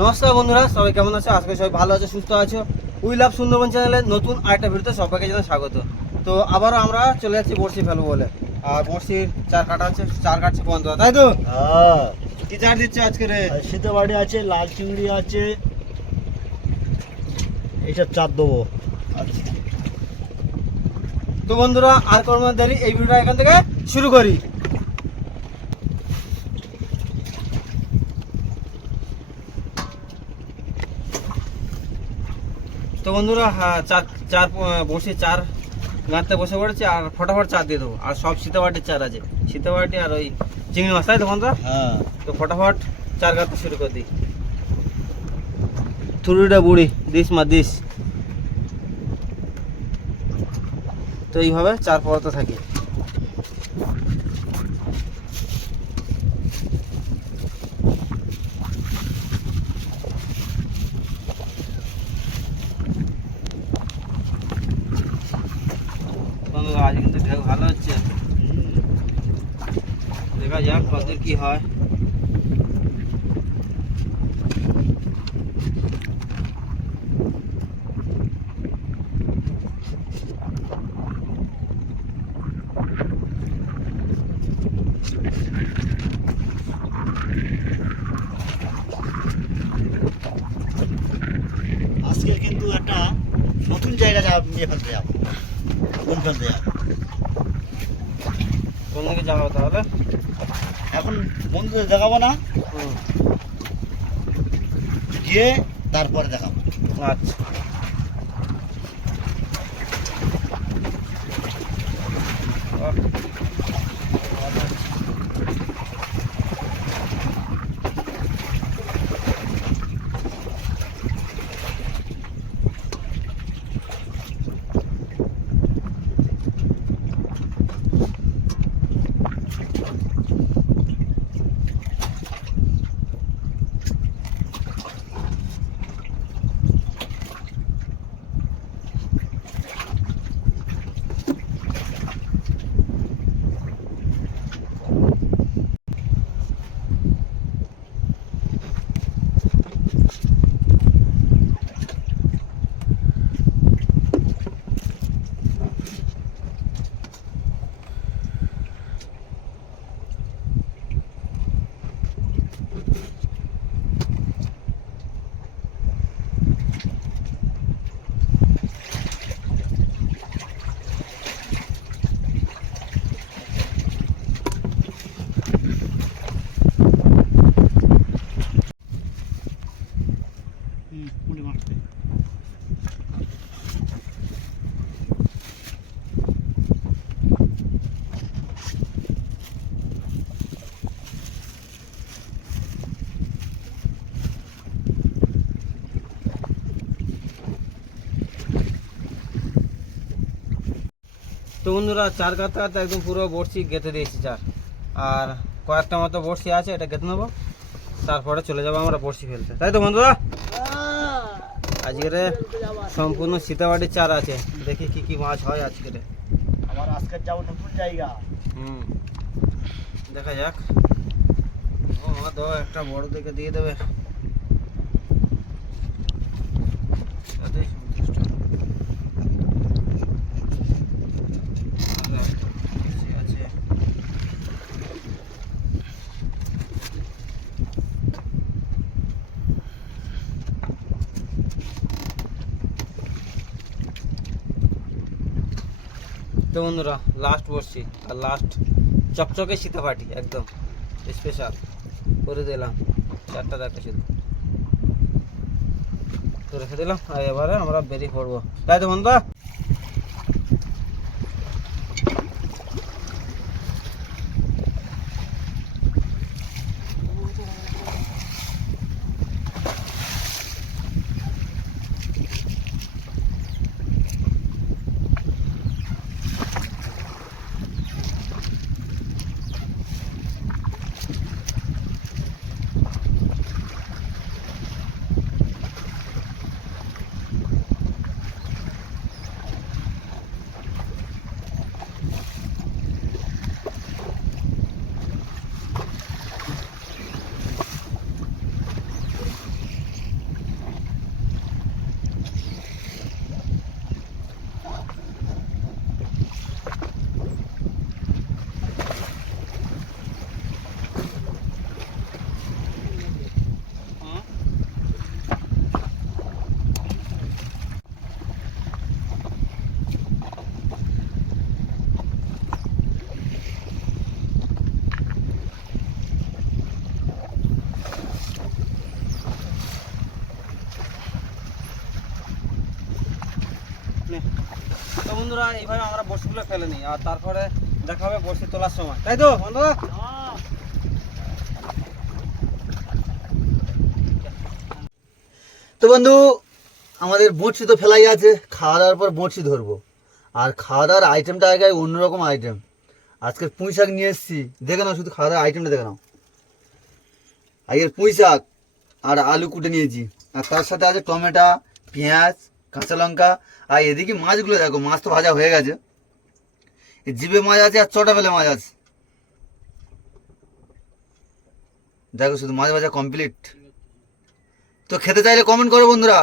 নমস্কার বন্ধুরা সবাই কেমন আছো? আজকে সবাই ভালো আছে সুস্থ আছো। উই লাভ সুন্দরবন চ্যানেলের নতুন আরেকটা ভিডিওতে সবাইকে জানাই স্বাগত। তো আবারও আমরা চলে যাচ্ছি বড়শি ফেলব বলে। আর বড়শির চার কাটা আছে চার কাটছে বন্ধ তাই তো? হ্যাঁ। কি চার দিচ্ছে আজকে রে? আর সীতাবাড়ি আছে লাল চিংড়ি আছে। এইসব চাপ দেবো। তো বন্ধুরা আর কোনো দেরি এই ভিডিওটা এখান থেকে শুরু করি। তো বন্ধুরা হ্যাঁ, চার চার বসে চার গাঁতে বসে পড়েছে আর ফটাফট চার দিয়ে দেবো। আর সব সীতাবাটির চার আছে। সীতাবাটি আর ওই চিংড়ি মাছ তাই তো বন্ধুরা? হ্যাঁ। তো ফটাফট চার গাঁতে শুরু করে দিই। থুরুটা বুড়ি দিস মা দিস। তো এইভাবে চার পরতে থাকি বন্ধুরা, আজ কিন্তু ঢেউ ভালো হচ্ছে দেখা যাক কতদূর কি হয় আজকে কিন্তু একটা নতুন জায়গা যাব নিয়ে ফেলতে যাব কোন ফেলতে যাব কোন দিকে যাব তাহলে? এখন বন্ধুদের দেখাবো না? গিয়ে তারপরে দেখাবো। আচ্ছা আহ, হুম তো বন্ধুরা, চার কাতে কাতে একদম পুরো বড়শি গেঁথে দিয়েছি, চার। আর কয়েকটা মতো বড়শি আছে, এটা গেঁথে নেব। তারপরে চলে যাব আমরা বড়শি ফেলতে। তাই তো বন্ধুরা? আজকের সম্পূর্ণ সীতাবাড়ির চার আছে। দেখি কি কি মাছ হয় আজকের। আমার আজকের যাব নতুন জায়গা। হুম। দেখা যাক। ও দাও একটা বড় দেখে দিয়ে দেবে তাতেই সন্তুষ্ট। আরও একটা বেশি আছে। তো বন্ধুরা লাস্ট বসছি। আর লাস্ট চকচকে সীতাপাটি একদম। স্পেশাল করে দিলাম। চারটা দেখা শুধু। তো রেখে দিলাম, আর এবারে আমরা বেরিয়ে পড়ব। তাই তো বন্ধুরা? ফেলে নিই আর তারপরে দেখা হবে বড়শি তোলার সময়। তাই তো, বন্ধুরা? তো বন্ধু, আমাদের বড়শি তো ফেলাই আছে খাওয়া দাওয়ার পর বড়শি ধরবো। আর খাওয়া দাওয়ার আইটেমটা আগে অন্যরকম আইটেম আজকে পুঁই শাক নিয়ে এসেছি। দেখে নাও, শুধু খাওয়া দাওয়ার আইটেমটা দেখে নাও। আজকের পুঁই শাক আর আলু কুটে নিয়েছি। আর তার সাথে আছে টমেটো, পেঁয়াজ, কাঁচা লঙ্কা। আর এদিকে মাছগুলো দেখো, মাছ তো ভাজা হয়ে গেছে। জিবে মাছ আছে আর চটা ফেলে মাছ আছে। দেখো শুধু মাছ ভাজা কমপ্লিট তো খেতে চাইলে কমেন্ট করো বন্ধুরা।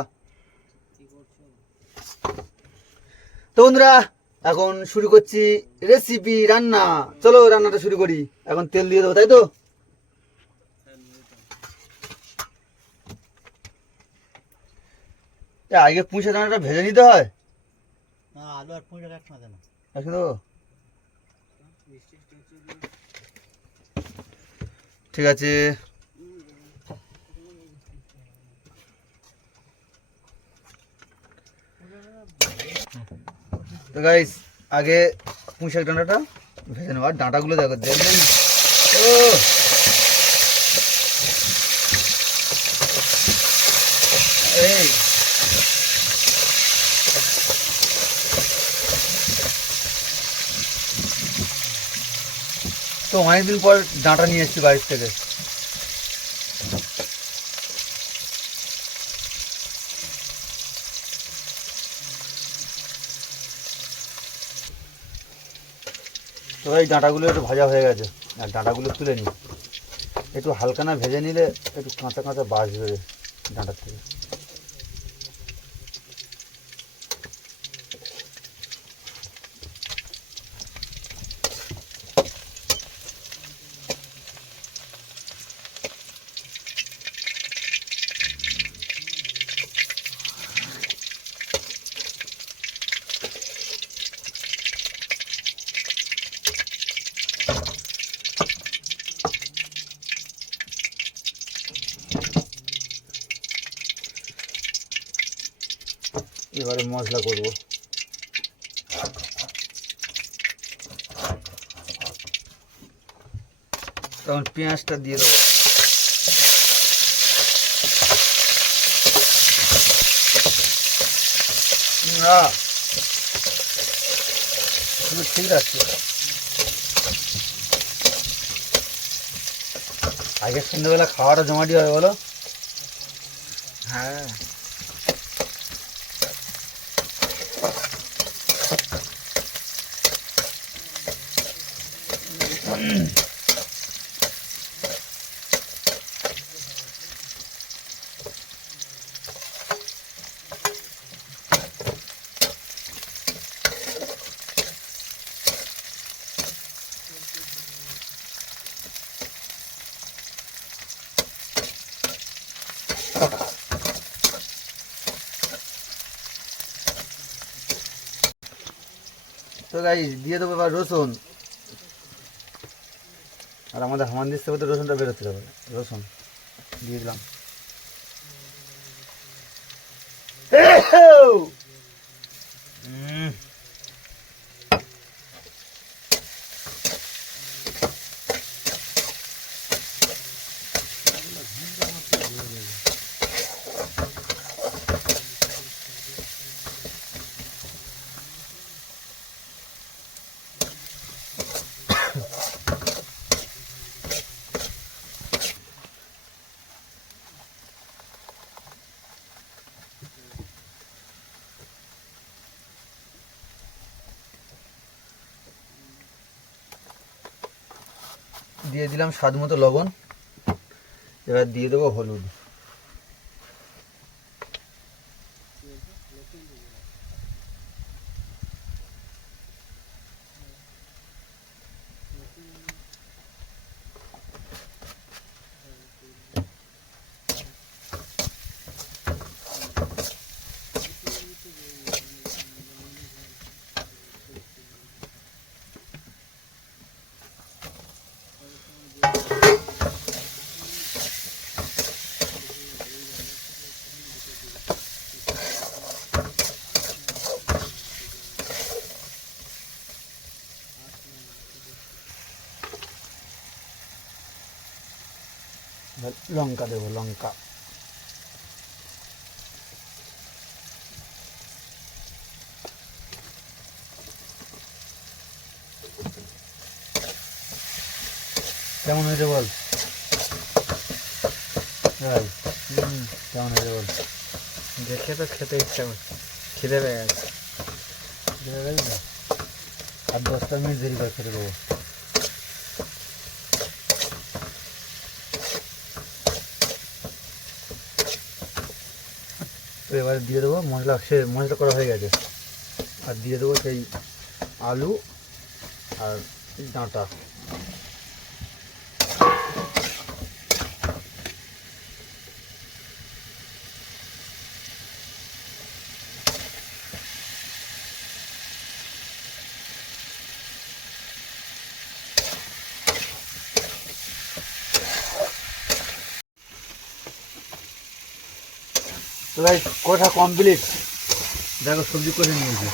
তো বন্ধুরা এখন শুরু করছি রেসিপি রান্না। চলো রান্নাটা শুরু করি। এখন তেল দিয়ে দেবো তাই তো? আগে পুঁইশা দানাটা ভেজে নিতে হয়। না আলু আর একসঙ্গে দেবো? ঠিক আছে। তো গাইস আগে পুঁই শাক ডাঁটাটা ভেজে নেব। আর ডাঁটাগুলো দেখো দেখবেন ও এই তো অনেকদিন পর ডাঁটা নিয়ে এসেছি বাড়ির থেকে। তো এই ডাঁটাগুলো একটু ভাজা হয়ে গেছে। আর ডাঁটাগুলো তুলে নিই। একটু হালকা না ভেজে নিলে একটু কাঁচা কাঁচা বাজবে ডাঁটার থেকে। এবারে মশলা করব তখন পেঁয়াজটা দিয়ে দেবো না তুমি ঠিক আছে আগে সন্ধ্যেবেলা খাওয়াটা জমাটি হবে বলো হ্যাঁ তো গাই দিয়ে দেবো এবার রসুন। আর আমাদের হামান দিচ্ছে রসুনটা বেরোতে হবে রসুন, দিয়ে দিলাম। দিয়ে দিলাম স্বাদ মতো লবণ। এবার দিয়ে দেবো হলুদ। লঙ্কা দেবো, লঙ্কা। কেমন হয়েছে বল? কেমন হয়েছে বল? দেখে তো খেতে ইচ্ছা করছে। খিদে পেয়ে গেছে। বুঝতে পারলি তো? আর দশটা মিনিট দেরি করে খেতে দেবো। এবারে দিয়ে দেবো, মশলা, সে মশলা করা হয়ে গেছে। আর দিয়ে দেবো সেই আলু আর ডাঁটা। ভাই কোঠা কমপ্লিট দেখো, সবজি করে নিয়েছি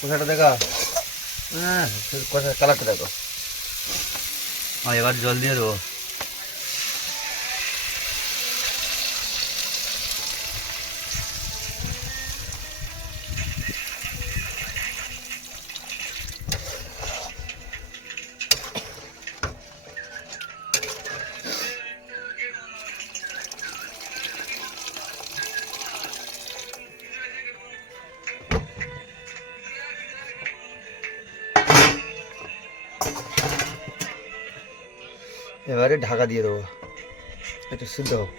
কোথাটা দেখা? হ্যাঁ কোথা কালারটা দেখো। এবার জল দিয়ে দেবো। এবারে ঢাকা দিয়ে দেবো। একটু সিদ্ধ হোক।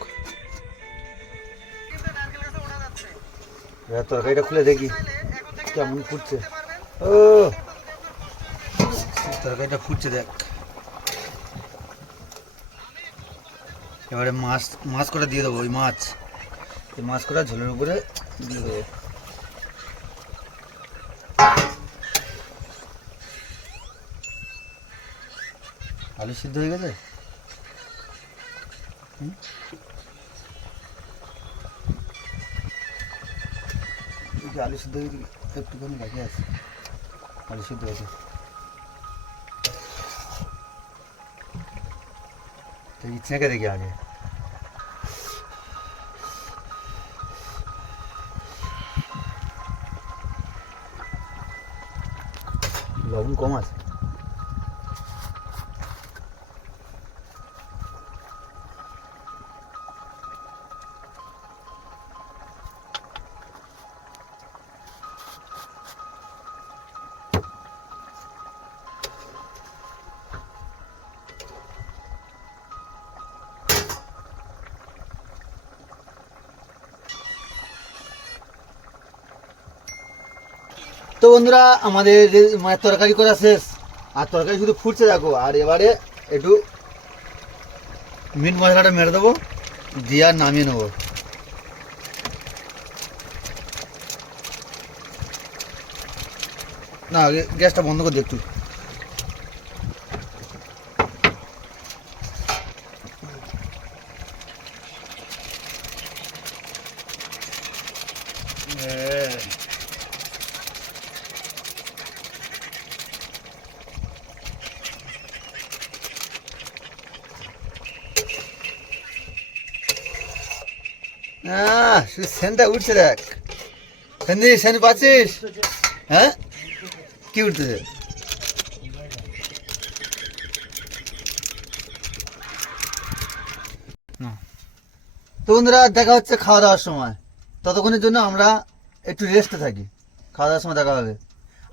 এবার তরকারিটা খুলে দেখি। কেমন ফুটছে। ও! তরকারিটা ফুটছে দেখ। এবারে মাছ মাছ কটা দিয়ে দেবো, ওই মাছ। ওই মাছ কটা ঝোলের উপরে দিয়ে দেবো। আলু সিদ্ধ হয়ে গেছে? হুম? এই যে আলু সিদ্ধ হয়ে গেছে একটুখানি বাকি আছে আলু সিদ্ধ হয়েছে তো ইচ্ছেকে দেখি আগে লবণ কম আছে তো বন্ধুরা, আমাদের মানে তরকারি করা শেষ। আর তরকারি শুধু ফুটছে দেখো। আর এবারে একটু মিট মশলাটা মেরে দেবো, দিয়ে আর নামিয়ে নেব। না গ্যাসটা বন্ধ করে দে একটু। শুধু সেনটা উঠছে দেখ। সেন্দি সেন পাচ্ছিস? হ্যাঁ? কি উঠতেছে? তো বন্ধুরা দেখা হচ্ছে খাওয়া দাওয়ার সময়। ততক্ষণের জন্য আমরা একটু রেস্টে থাকি। খাওয়া দাওয়ার সময় দেখা হবে।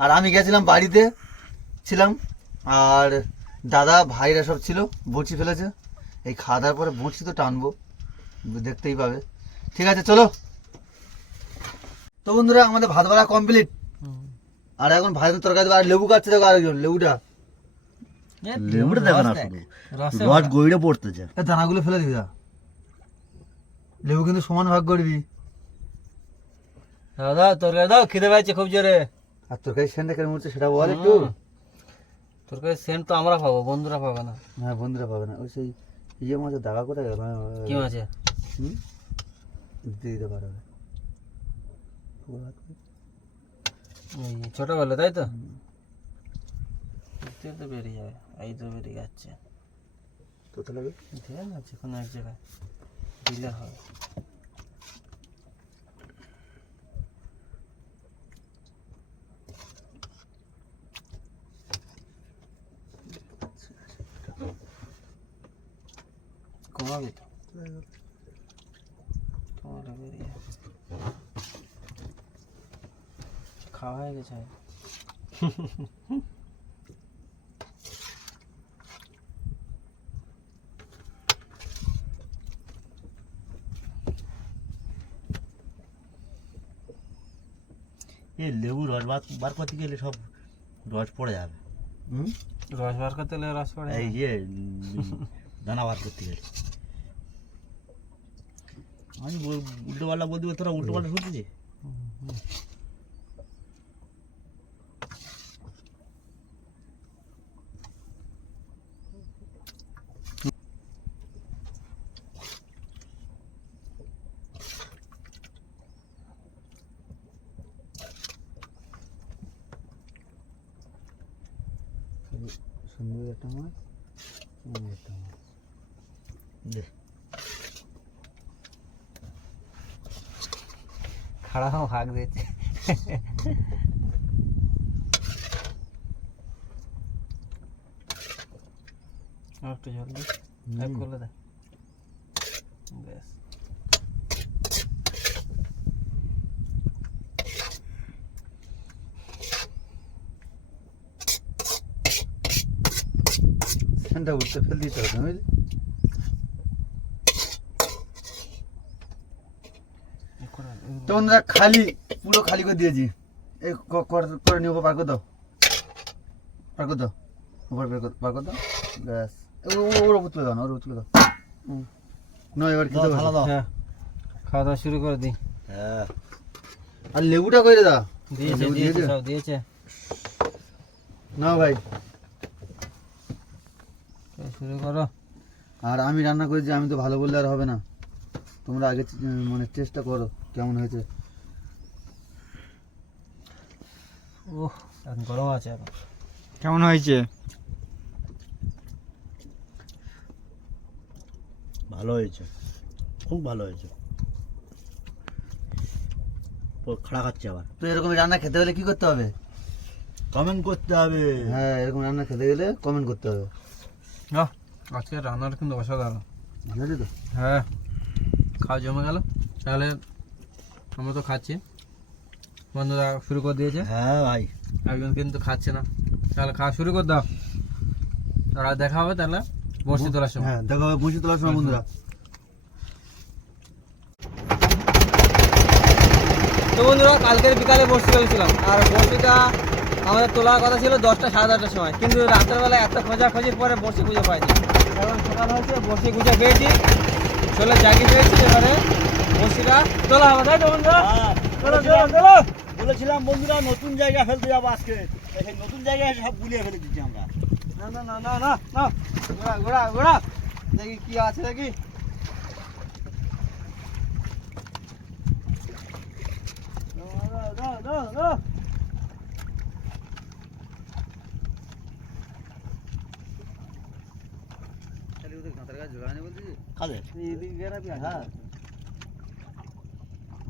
আর আমি গেছিলাম বাড়িতে ছিলাম আর দাদা ভাইরা সব ছিল বড়শি ফেলেছে। এই খাওয়া দাওয়ার পরে বড়শি তো টানবো দেখতেই পাবে। ঠিক আছে চলো। তো বন্ধুরা আমাদের ভাত বাড়া কমপ্লিট আর এখন ভাতের তরকারি দেবো আর লেবু কাটছে দেখো আরেকজন লেবুটা। লেবুটা দেখো না শুধু রস গইড়ে পড়তেছে। এ দানাগুলো ফেলে দিবি লেবু কিন্তু সমান ভাগ করবি দাদা তরকারি দাও খিদে পাইছে খুব জোরে। আর তরকারি সেন্টটা কেমন হচ্ছে সেটা বল একটু। তরকারি সেন্ট তো আমরা পাবো বন্ধুরা পাবে না। হ্যাঁ বন্ধুরা পাবে না। ওই সেই ইয়ে মাছের দাগা কোথায় গেল? কি আছে হুম? দিতে পারবে ছোটবেলা তাই তো? তো বেরিয়ে যাবে এই তো বেরিয়ে যাচ্ছে। কোথায় লাগে দিয়ে না যে কোনো এক জায়গায়। দিলে হবে কমাবে তো কমালে বেরিয়ে যাবে। খাওয়া হয়ে গেছে। এই লেবু রস বার বার করতে গেলে সব রস পড়ে যাবে। হুম? রস বার করতে হলে রস পড়ে এই যে দানা বার করতে গেলে। আমি উল্টো পাল্টা বলতে তোরা উল্টো পাল্টা শুনছিস? সুন্দর একটা মাছ একটা মাছ। খাড়াও হাঁক দিয়েছে। আর একটু জলদি এক করলে ব্যাস ফ্যানটা উঠতে ফেল দিতে হবে বুঝলি? তো বন্ধুরা খালি পুরো খালি করে দিয়েছি। এই কর- করে নিয়ে পার করে দাও। পার করে দাও। উপর পার করে দাও। ব্যাস। ওর উপর তুলে দাও না ওর উপর তুলে দাও। হুম। না এবার দাও, খেতে। দাও। হ্যাঁ। খাওয়া দাওয়া শুরু করে দিই। হ্যাঁ। আর লেবুটা করে দাও দিয়েছে দিয়েছে দিয়েছে? সব দিয়েছে। না ভাই। শুরু করো। আর আমি রান্না করেছি আমি তো ভালো বললে আর হবে না। তোমরা আগে মানে চেষ্টা করো কেমন হয়েছে। ওহ এখন গরম আছে এখন। কেমন হয়েছে? ভালো হয়েছে। খুব ভালো হয়েছে। ও খাড়া খাচ্ছে আবার। তো এরকম রান্না খেতে হলে কি করতে হবে? কমেন্ট করতে হবে। হ্যাঁ এরকম রান্না খেতে গেলে কমেন্ট করতে হবে। না আজকে রান্নার কিন্তু অসাধারণ। হ্যাঁ খাওয়া জমে গেল। তাহলে আমরা তো খাচ্ছি। বন্ধুরা শুরু করে দিয়েছে। হ্যাঁ ভাই। একজন কিন্তু খাচ্ছে না। তাহলে খাওয়া শুরু করে দাও। আর দেখা হবে তাহলে বসে তোলার সময়। হ্যাঁ দেখা হবে বসে তোলার সময় বন্ধুরা। তো বন্ধুরা কালকের বিকালে বসে ফেলেছিলাম আর বসিটা আমাদের তোলার কথা ছিল দশটা সাড়ে দশটার সময়। কিন্তু রাতের বেলা এত খোঁজাখুঁজির পরে বসি খুঁজে পাইনি। কারণ সকাল হয়েছে বসি খুঁজে পেয়েছি চলে জাগি পেয়েছি এবারে বসিটা তোলা হবে তাই তো হ্যাঁ, বলেছিলাম বন্ধুরা নতুন জায়গা ফেলতে যাব আজকে। সেই নতুন জায়গায় সব গুলিয়ে ফেলে দিচ্ছি আমরা। না না না না না না। ঘোড়া ঘোড়া ঘোড়া দেখি কি আছে দেখি। দাও, দাও, দাও। কাদের। হ্যাঁ।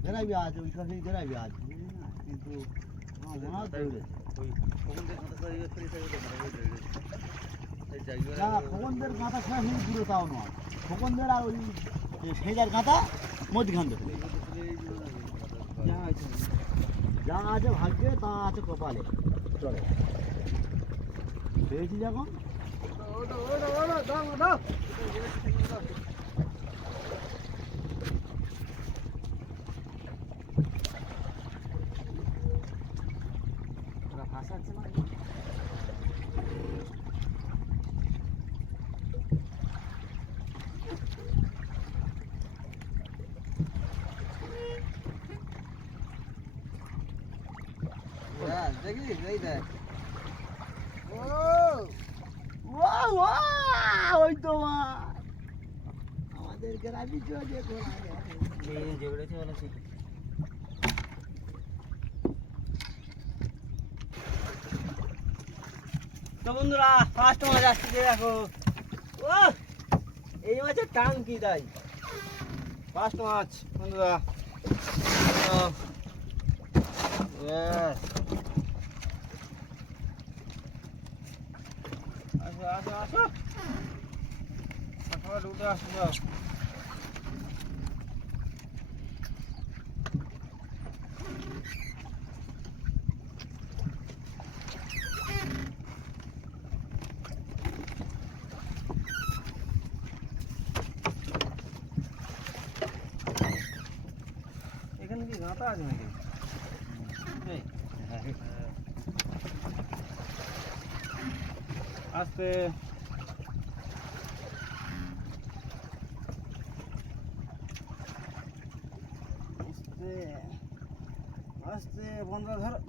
গেরাবি আছে ওই গেরাবি আছে। কিন্তু খোকনদের গাঁথা ছাড়া শুধু দূরে তাও নয়। খোকনদের আর ওই সেজার গাঁথা মধ্যখান থেকে। যা আছে। ভাগ্যে তা আছে কপালে। চলে। পেয়েছি যখন ওটা, ওটা, ওটা, দাও, দাও। ওরা ওই তো আমাদের গ্রামে চলে তো বন্ধুরা ফার্স্ট মাছ আসছে দেখো। ও এই মাছের টান কি তাই? ফার্স্ট মাছ, বন্ধুরা. এখানে কি গাঁথা আছে নাকি আস্তে আস্তে আস্তে বন্ধ ধর ধর ধর ধর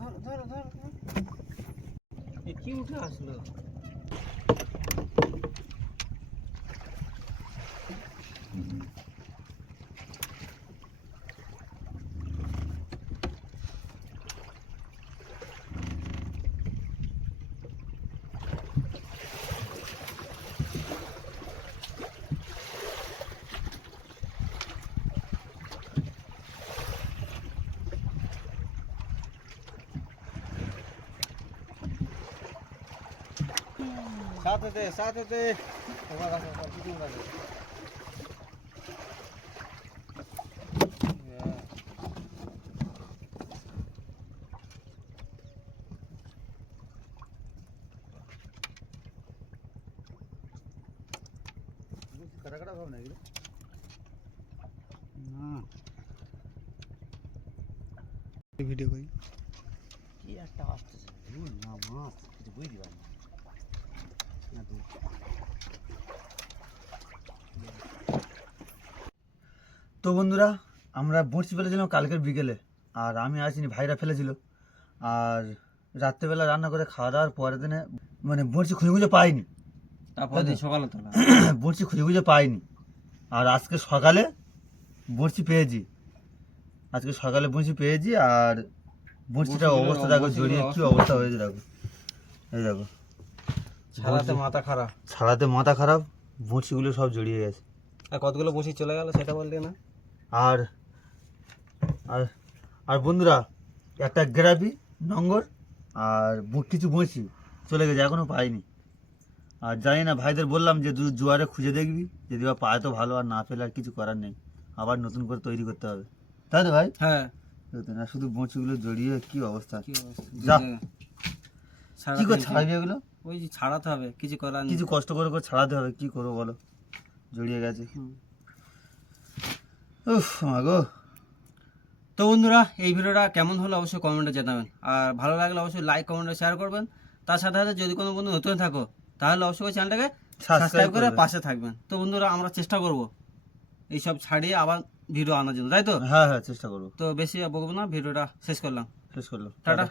কাটা কাটা ভাব না এগুলো না ভিডিও করি কি একটা আসতেছে না মাছ কিছু বুঝতে পারি তো তো বন্ধুরা আমরা বড়শি ফেলেছিলাম কালকের বিকেলে আর আমি আসিনি ভাইরা ফেলেছিল আর রাত্রেবেলা রান্না করে খাওয়া দাওয়ার পরের দিনে মানে বড়শি খুঁজে খুঁজে পাইনি। তারপর সকালে তোলা বড়শি খুঁজে খুঁজে পাইনি। আর আজকে সকালে বড়শি পেয়েছি। আজকে সকালে বড়শি পেয়েছি আর বড়শিটার অবস্থা দেখো জড়িয়ে কি অবস্থা। অবস্থা হয়েছে দেখো। এই দেখো। ছাড়াতে মাথা খারাপ। ছাড়াতে মাথা খারাপ বড়শিগুলো সব জড়িয়ে গেছে। আর কতগুলো বসে চলে গেল সেটা বললে না? আর আর আর বন্ধুরা একটা গ্রাবি নঙ্গর আর কিছু বঁচি চলে গেছে এখনও পাইনি। আর জানি না ভাইদের বললাম যে দু জোয়ারে খুঁজে দেখবি যদি বা পায় তো ভালো আর না পেলে আর কিছু করার নেই। আবার নতুন করে তৈরি করতে হবে। তাই তো ভাই? হ্যাঁ। না শুধু বঁচিগুলো জড়িয়ে কি অবস্থা? কি অবস্থা? যা। কি করে। ছাড়াবি এগুলো? ওই যে ছাড়াতে হবে কিছু করার কিছু কষ্ট করে করে ছাড়াতে হবে কি করব বলো? জড়িয়ে গেছে। উফ মাগো তো বন্ধুরা এই ভিডিওটা কেমন হলো অবশ্যই কমেন্টে জানাবেন। আর ভালো লাগলে অবশ্যই লাইক কমেন্টে শেয়ার করবেন। তার সাথে সাথে যদি কোনো বন্ধু নতুন থাকো তাহলে অবশ্যই চ্যানেলটাকে সাবস্ক্রাইব করে পাশে থাকবেন। তো বন্ধুরা আমরা চেষ্টা করব এইসব ছাড়িয়ে আবার ভিডিও আনার জন্য তাই তো? হ্যাঁ হ্যাঁ চেষ্টা করব। তো বেশি বকবো না ভিডিওটা শেষ করলাম। শেষ করল টাটা। টাটা।